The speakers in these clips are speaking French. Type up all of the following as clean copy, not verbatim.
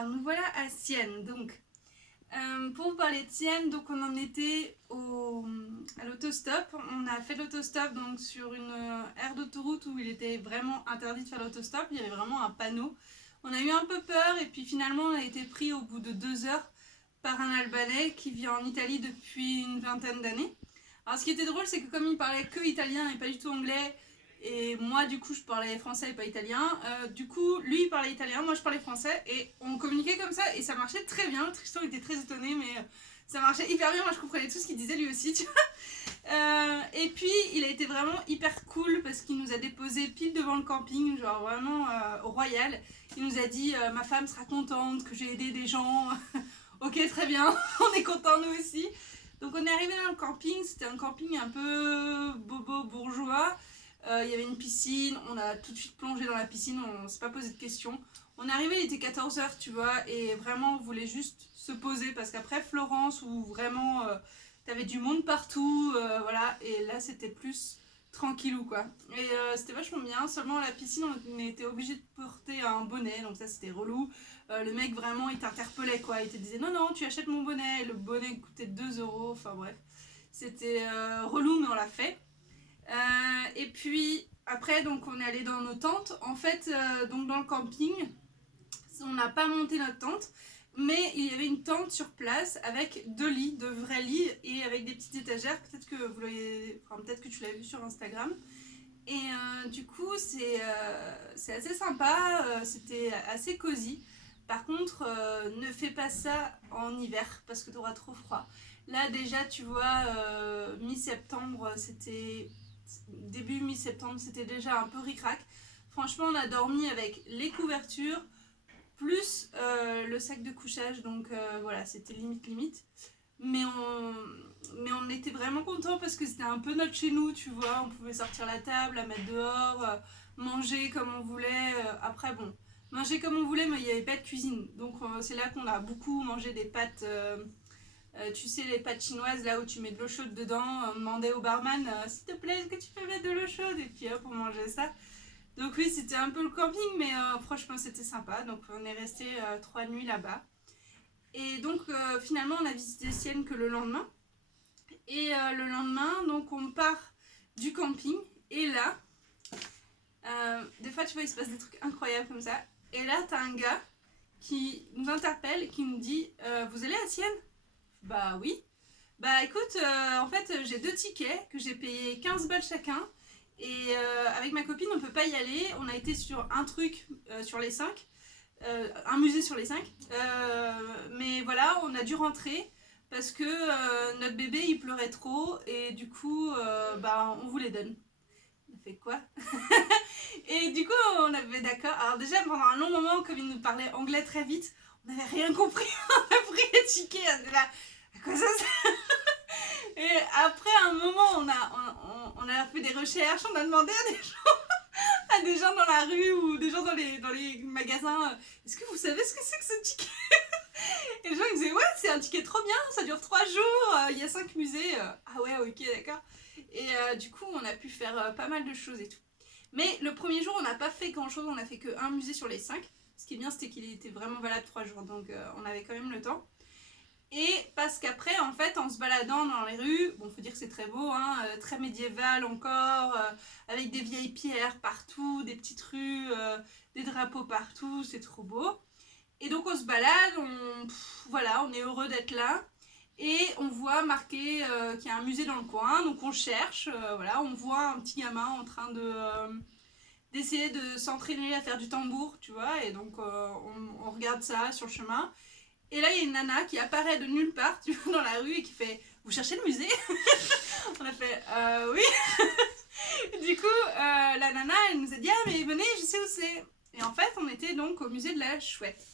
Alors nous voilà à Sienne. Donc pour vous parler de Sienne, donc on en était à l'autostop. On a fait l'autostop donc sur une aire d'autoroute où il était vraiment interdit de faire l'autostop. Il y avait vraiment un panneau. On a eu un peu peur et puis finalement on a été pris au bout de 2 heures par un Albanais qui vit en Italie depuis une vingtaine d'années. Alors ce qui était drôle, c'est que comme il parlait que italien et pas du tout anglais, et moi du coup je parlais français et pas italien, du coup lui il parlait italien, moi je parlais français, et on communiquait comme ça et ça marchait très bien. Tristan était très étonné, mais ça marchait hyper bien, moi je comprenais tout ce qu'il disait lui aussi, tu vois. Et puis il a été vraiment hyper cool parce qu'il nous a déposé pile devant le camping, genre vraiment au Royal. Il nous a dit ma femme sera contente que j'ai aidé des gens. Ok, très bien, on est content nous aussi. Donc on est arrivé dans le camping, c'était un camping un peu bobo bourgeois. Il y avait une piscine, on a tout de suite plongé dans la piscine, on s'est pas posé de questions. On est arrivé, il était 14h, tu vois, et vraiment on voulait juste se poser parce qu'après Florence, où vraiment t'avais du monde partout, voilà, et là c'était plus tranquillou quoi. Et c'était vachement bien, seulement à la piscine on était obligé de porter un bonnet, donc ça c'était relou. Le mec vraiment il t'interpellait quoi, il te disait non tu achètes mon bonnet, et le bonnet coûtait 2 euros, enfin bref. C'était relou mais on l'a fait. Et puis après donc on est allé dans nos tentes. En fait donc dans le camping on n'a pas monté notre tente, mais il y avait une tente sur place avec 2 lits, de vrais lits et avec des petites étagères. Peut-être que vous l'avez, enfin, peut-être que tu l'as vu sur Instagram. Et du coup c'est assez sympa, c'était assez cosy. Par contre ne fais pas ça en hiver parce que tu auras trop froid. Là déjà tu vois mi-septembre, c'était début mi-septembre, c'était déjà un peu ric-rac. Franchement on a dormi avec les couvertures plus le sac de couchage, donc voilà, c'était limite. Mais on était vraiment contents parce que c'était un peu notre chez nous, tu vois. On pouvait sortir la table, la mettre dehors, manger comme on voulait. Après, bon, manger comme on voulait, mais il n'y avait pas de cuisine. Donc c'est là qu'on a beaucoup mangé des pâtes. Tu sais, les pâtes chinoises, là où tu mets de l'eau chaude dedans. On demandait au barman, s'il te plaît, est-ce que tu peux mettre de l'eau chaude? Et puis hop, on mangeait ça. Donc oui, c'était un peu le camping, mais franchement, c'était sympa. Donc on est resté 3 nuits là-bas. Et donc finalement, on a visité Sienne que le lendemain. Et le lendemain, donc on part du camping. Et là, des fois, tu vois, il se passe des trucs incroyables comme ça. Et là, t'as un gars qui nous interpelle, qui nous dit vous allez à Sienne? Bah oui. Bah écoute, en fait, j'ai 2 tickets que j'ai payé 15 balles chacun. Et avec ma copine, on peut pas y aller. On a été sur un truc sur les 5. Un musée sur les 5. Mais voilà, on a dû rentrer parce que notre bébé il pleurait trop et du coup bah, on vous les donne. On a fait quoi? Et du coup on avait d'accord. Alors déjà pendant un long moment, comme il nous parlait anglais très vite, on n'avait rien compris. On a pris les tickets, on était là, à quoi ça sert? Et après un moment on a fait des recherches, on a demandé à des gens dans la rue ou des gens dans les magasins, est-ce que vous savez ce que c'est que ce ticket? Et les gens ils disaient ouais c'est un ticket trop bien, ça dure 3 jours, il y a 5 musées, ah ouais ok d'accord. Et du coup on a pu faire pas mal de choses et tout. Mais le premier jour on n'a pas fait grand chose, on a fait que un musée sur les 5. Ce qui est bien c'était qu'il était vraiment valable 3 jours, donc on avait quand même le temps. Et parce qu'après, en fait, en se baladant dans les rues, bon, faut dire que c'est très beau, hein, très médiéval encore, avec des vieilles pierres partout, des petites rues, des drapeaux partout, c'est trop beau. Et donc on se balade, voilà, on est heureux d'être là. Et on voit marqué qu'il y a un musée dans le coin, donc on cherche, voilà, on voit un petit gamin en train d'essayer de s'entraîner à faire du tambour, tu vois, et donc on regarde ça sur le chemin. Et là, il y a une nana qui apparaît de nulle part, tu vois, dans la rue et qui fait « Vous cherchez le musée ?» On a fait « Oui !» Du coup, la nana, elle nous a dit « Ah, mais venez, je sais où c'est !» Et en fait, on était donc au musée de la chouette.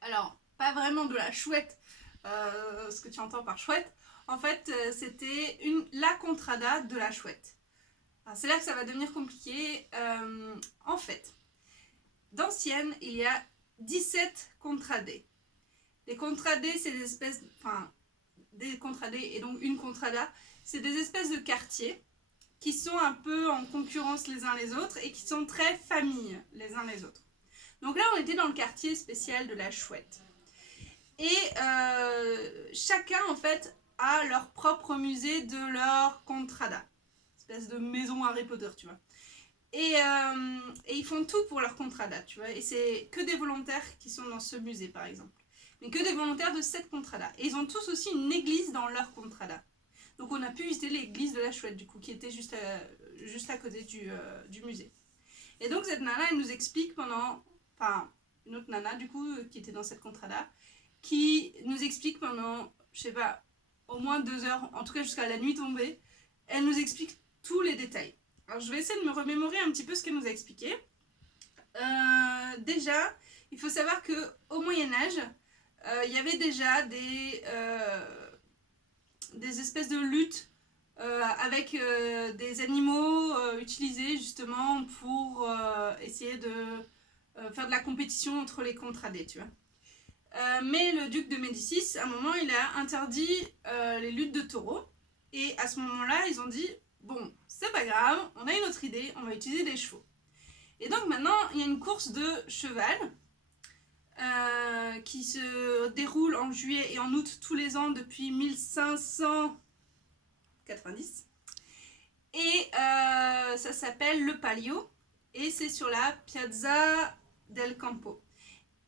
Alors, pas vraiment de la chouette, ce que tu entends par chouette. En fait, c'était la contrada de la chouette. Alors, c'est là que ça va devenir compliqué. En fait, dans Sienne, il y a 17 contradés. Les contradés, c'est des espèces... Enfin, des contradés et donc une contrada, c'est des espèces de quartiers qui sont un peu en concurrence les uns les autres et qui sont très familles les uns les autres. Donc là, on était dans le quartier spécial de la Chouette. Et chacun, en fait, a leur propre musée de leur contrada. Espèce de maison Harry Potter, tu vois. Et ils font tout pour leur contrada, tu vois. Et c'est que des volontaires qui sont dans ce musée, par exemple. Mais que des volontaires de cette contrada. Et ils ont tous aussi une église dans leur contrada. Donc on a pu visiter l'église de la Chouette, du coup, qui était juste à côté du musée. Et donc cette nana, elle nous explique pendant... Enfin, une autre nana, du coup, qui était dans cette contrada, qui nous explique pendant, je sais pas, au moins 2 heures, en tout cas jusqu'à la nuit tombée, elle nous explique tous les détails. Alors je vais essayer de me remémorer un petit peu ce qu'elle nous a expliqué. Déjà, il faut savoir qu'au Moyen-Âge, il y avait déjà des espèces de luttes avec des animaux utilisés justement pour essayer de faire de la compétition entre les contradés, tu vois. Mais le duc de Médicis, à un moment, il a interdit les luttes de taureaux. Et à ce moment-là, ils ont dit, bon, c'est pas grave, on a une autre idée, on va utiliser des chevaux. Et donc maintenant, il y a une course de cheval qui se déroule en juillet et en août tous les ans depuis 1590. Et ça s'appelle le Palio. Et c'est sur la Piazza del Campo.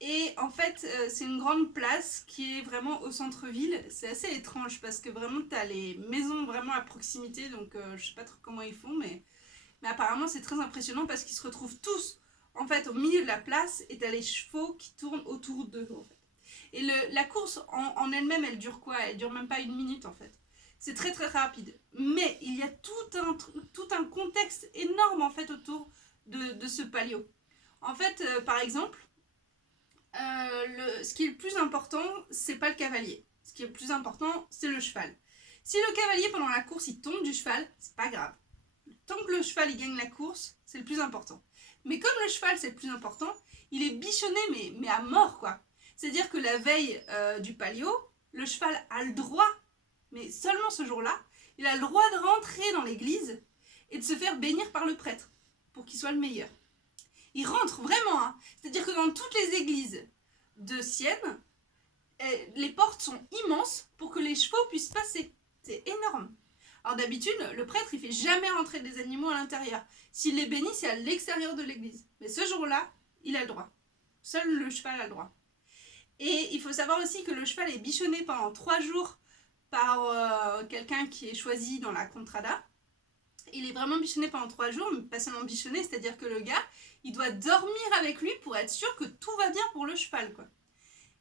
Et en fait, c'est une grande place qui est vraiment au centre-ville. C'est assez étrange parce que vraiment, tu as les maisons vraiment à proximité. Donc, je sais pas trop comment ils font, mais apparemment, c'est très impressionnant parce qu'ils se retrouvent tous en fait au milieu de la place et tu as les chevaux qui tournent autour d'eux. En fait. Et la course en elle-même, elle dure quoi? Elle dure même pas 1 minute en fait. C'est très très rapide. Mais il y a tout un contexte énorme en fait autour de ce palio. En fait, par exemple, ce qui est le plus important, c'est pas le cavalier. Ce qui est le plus important, c'est le cheval. Si le cavalier pendant la course il tombe du cheval, c'est pas grave. Tant que le cheval il gagne la course, c'est le plus important. Mais comme le cheval c'est le plus important, il est bichonné mais à mort quoi. C'est-à-dire que la veille du palio, le cheval a le droit, mais seulement ce jour-là, il a le droit de rentrer dans l'église et de se faire bénir par le prêtre pour qu'il soit le meilleur. Il rentre vraiment, hein. C'est-à-dire que dans toutes les églises de Sienne, les portes sont immenses pour que les chevaux puissent passer. C'est énorme. Alors d'habitude, le prêtre, il fait jamais rentrer des animaux à l'intérieur. S'il les bénit, c'est à l'extérieur de l'église. Mais ce jour-là, il a le droit. Seul le cheval a le droit. Et il faut savoir aussi que le cheval est bichonné pendant 3 jours par quelqu'un qui est choisi dans la contrada. Il est vraiment bichonné pendant 3 jours, mais pas seulement bichonné, c'est-à-dire que le gars, il doit dormir avec lui pour être sûr que tout va bien pour le cheval, quoi.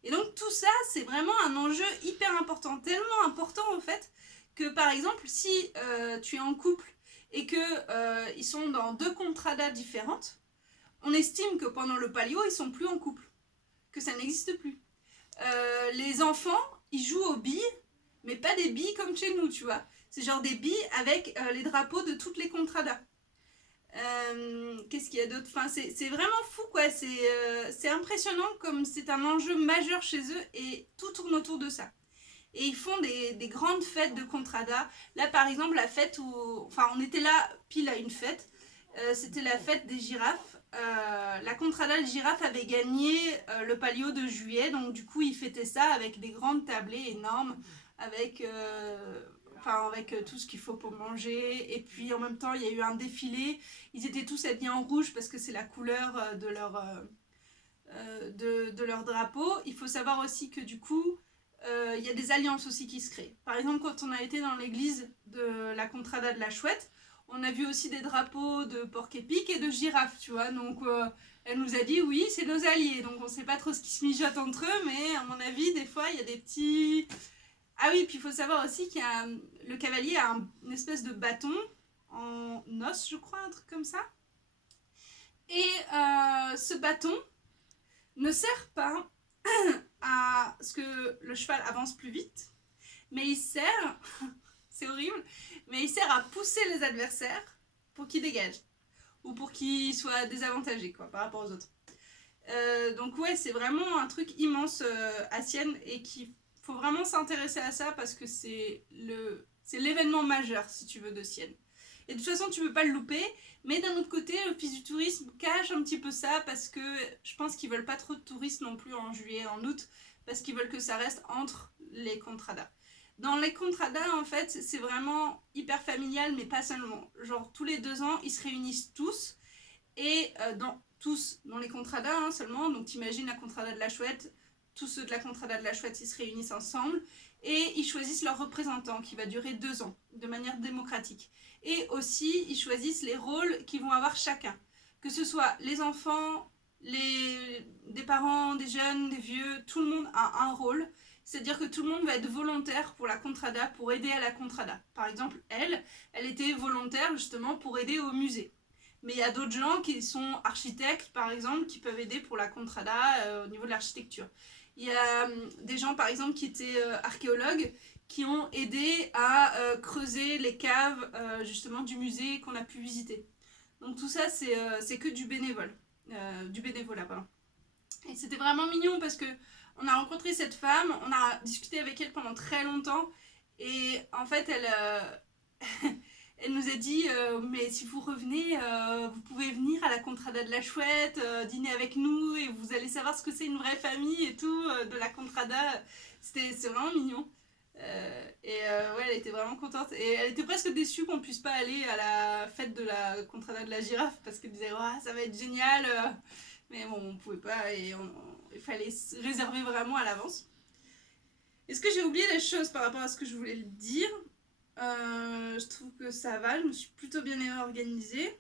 Et donc tout ça, c'est vraiment un enjeu hyper important, tellement important en fait, que par exemple, si tu es en couple et que ils sont dans 2 contradas différentes, on estime que pendant le palio, ils sont plus en couple, que ça n'existe plus. Les enfants, ils jouent aux billes, mais pas des billes comme chez nous, tu vois. C'est genre des billes avec les drapeaux de toutes les contradas. Qu'est-ce qu'il y a d'autre? Enfin, c'est vraiment fou quoi, c'est impressionnant comme c'est un enjeu majeur chez eux et tout tourne autour de ça. Et ils font des grandes fêtes de contrada. Là par exemple la fête où... Enfin on était là pile à une fête, c'était la fête des girafes. La contrada de girafes avait gagné le palio de juillet, donc du coup ils fêtaient ça avec des grandes tablées énormes, avec tout ce qu'il faut pour manger. Et puis en même temps il y a eu un défilé, ils étaient tous habillés en rouge parce que c'est la couleur de leur drapeau. Il faut savoir aussi que du coup il y a des alliances aussi qui se créent. Par exemple quand on a été dans l'église de la contrada de la Chouette, on a vu aussi des drapeaux de porc-épic et de girafe, tu vois, donc elle nous a dit oui c'est nos alliés, donc on sait pas trop ce qui se mijote entre eux, mais à mon avis des fois il y a des petits... Ah oui, puis il faut savoir aussi qu'il y a le cavalier a une espèce de bâton en os, je crois, un truc comme ça. Et ce bâton ne sert pas à ce que le cheval avance plus vite, mais il sert, c'est horrible, mais il sert à pousser les adversaires pour qu'ils dégagent ou pour qu'ils soient désavantagés quoi, par rapport aux autres. Donc ouais, c'est vraiment un truc immense à Sienne et qu'il faut vraiment s'intéresser à ça parce que c'est l'événement majeur, si tu veux, de Sienne. Et de toute façon, tu peux pas le louper. Mais d'un autre côté, l'Office du tourisme cache un petit peu ça parce que je pense qu'ils veulent pas trop de touristes non plus en juillet, en août, parce qu'ils veulent que ça reste entre les contradas. Dans les contradas, en fait, c'est vraiment hyper familial, mais pas seulement. Genre, tous les 2 ans, ils se réunissent tous, et tous dans les contradas seulement. Donc, t'imagines la contrada de la Chouette, tous ceux de la contrada de la Chouette, ils se réunissent ensemble, et ils choisissent leur représentant, qui va durer 2 ans, de manière démocratique. Et aussi, ils choisissent les rôles qu'ils vont avoir chacun. Que ce soit les enfants, des parents, des jeunes, des vieux, tout le monde a un rôle. C'est-à-dire que tout le monde va être volontaire pour la contrada, pour aider à la contrada. Par exemple, elle était volontaire justement pour aider au musée. Mais il y a d'autres gens qui sont architectes, par exemple, qui peuvent aider pour la contrada au niveau de l'architecture. Il y a des gens, par exemple, qui étaient archéologues, qui ont aidé à creuser les caves justement du musée qu'on a pu visiter. Donc tout ça, c'est que du bénévolat, pardon. Et c'était vraiment mignon parce que on a rencontré cette femme, on a discuté avec elle pendant très longtemps, et en fait, elle nous a dit mais si vous revenez, vous pouvez venir à la contrada de la Chouette, dîner avec nous, et vous allez savoir ce que c'est une vraie famille et tout, de la contrada. C'est vraiment mignon. Ouais, elle était vraiment contente, et elle était presque déçue qu'on puisse pas aller à la fête de la contrada de la girafe parce qu'elle disait oh, ça va être génial, mais bon, on pouvait pas, et il fallait réserver vraiment à l'avance. Est-ce que j'ai oublié des choses par rapport à ce que je voulais dire? Je trouve que ça va, je me suis plutôt bien organisée.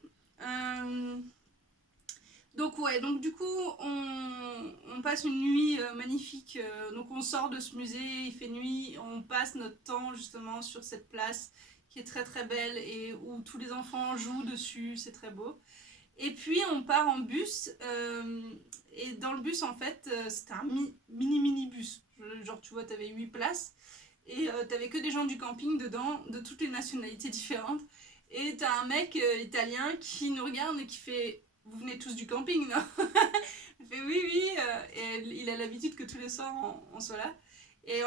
Donc ouais, donc du coup on passe une nuit magnifique, donc on sort de ce musée, il fait nuit, on passe notre temps justement sur cette place qui est très très belle et où tous les enfants jouent dessus, c'est très beau. Et puis on part en bus, et dans le bus en fait c'était un mini bus, genre tu vois t'avais 8 places, et t'avais que des gens du camping dedans, de toutes les nationalités différentes, et t'as un mec italien qui nous regarde et qui fait vous venez tous du camping, non? Il fait oui, et il a l'habitude que tous les soirs on soit là. Et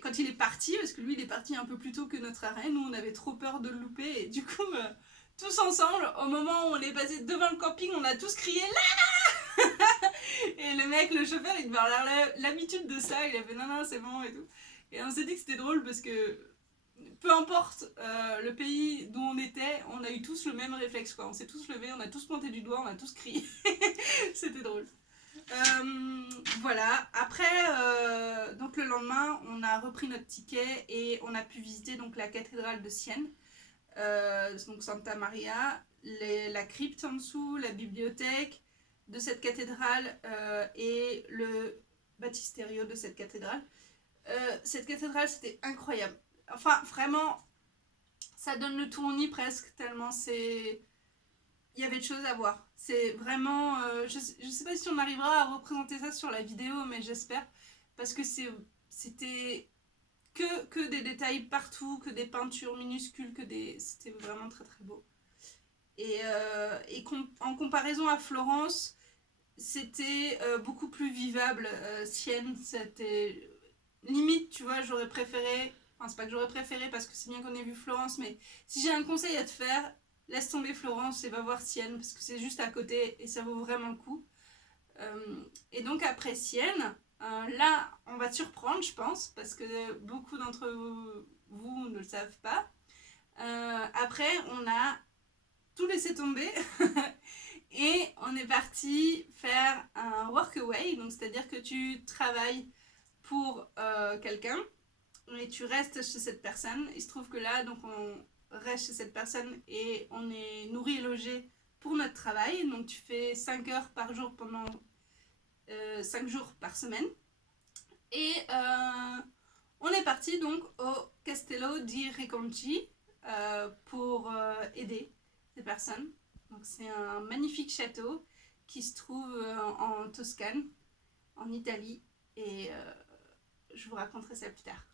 quand il est parti, parce que lui il est parti un peu plus tôt que notre arrêt, nous on avait trop peur de le louper, et du coup tous ensemble, au moment où on est passé devant le camping, on a tous crié là. Et le mec, le chauffeur, il devait avoir l'habitude de ça, il a fait non c'est bon et tout. Et on s'est dit que c'était drôle parce que peu importe le pays d'où on était, on a eu tous le même réflexe, quoi. On s'est tous levés, on a tous pointé du doigt, on a tous crié. C'était drôle. Voilà. Après, donc le lendemain, on a repris notre ticket et on a pu visiter donc la cathédrale de Sienne, donc Santa Maria, la crypte en dessous, la bibliothèque de cette cathédrale et le baptistériau de cette cathédrale. Cette cathédrale, c'était incroyable. Enfin, vraiment, ça donne le tournis presque, tellement il y avait de choses à voir. C'est vraiment... je sais pas si on arrivera à représenter ça sur la vidéo, mais j'espère. Parce que c'était que des détails partout, que des peintures minuscules, c'était vraiment très très beau. Et en comparaison à Florence, c'était beaucoup plus vivable. Sienne, c'était... Limite, tu vois, j'aurais préféré... Enfin, c'est pas que j'aurais préféré parce que c'est bien qu'on ait vu Florence, mais si j'ai un conseil à te faire, laisse tomber Florence et va voir Sienne parce que c'est juste à côté et ça vaut vraiment le coup. Et donc après Sienne, là, on va te surprendre, je pense, parce que beaucoup d'entre vous ne le savent pas. Après, on a tout laissé tomber et on est parti faire un workaway, donc c'est-à-dire que tu travailles pour quelqu'un et tu restes chez cette personne. Il se trouve que là, donc on reste chez cette personne et on est nourri et logé pour notre travail. Donc tu fais 5 heures par jour pendant 5 jours par semaine. Et on est parti donc au Castello di Reconci pour aider ces personnes. Donc c'est un magnifique château qui se trouve en Toscane, en Italie, et je vous raconterai ça plus tard.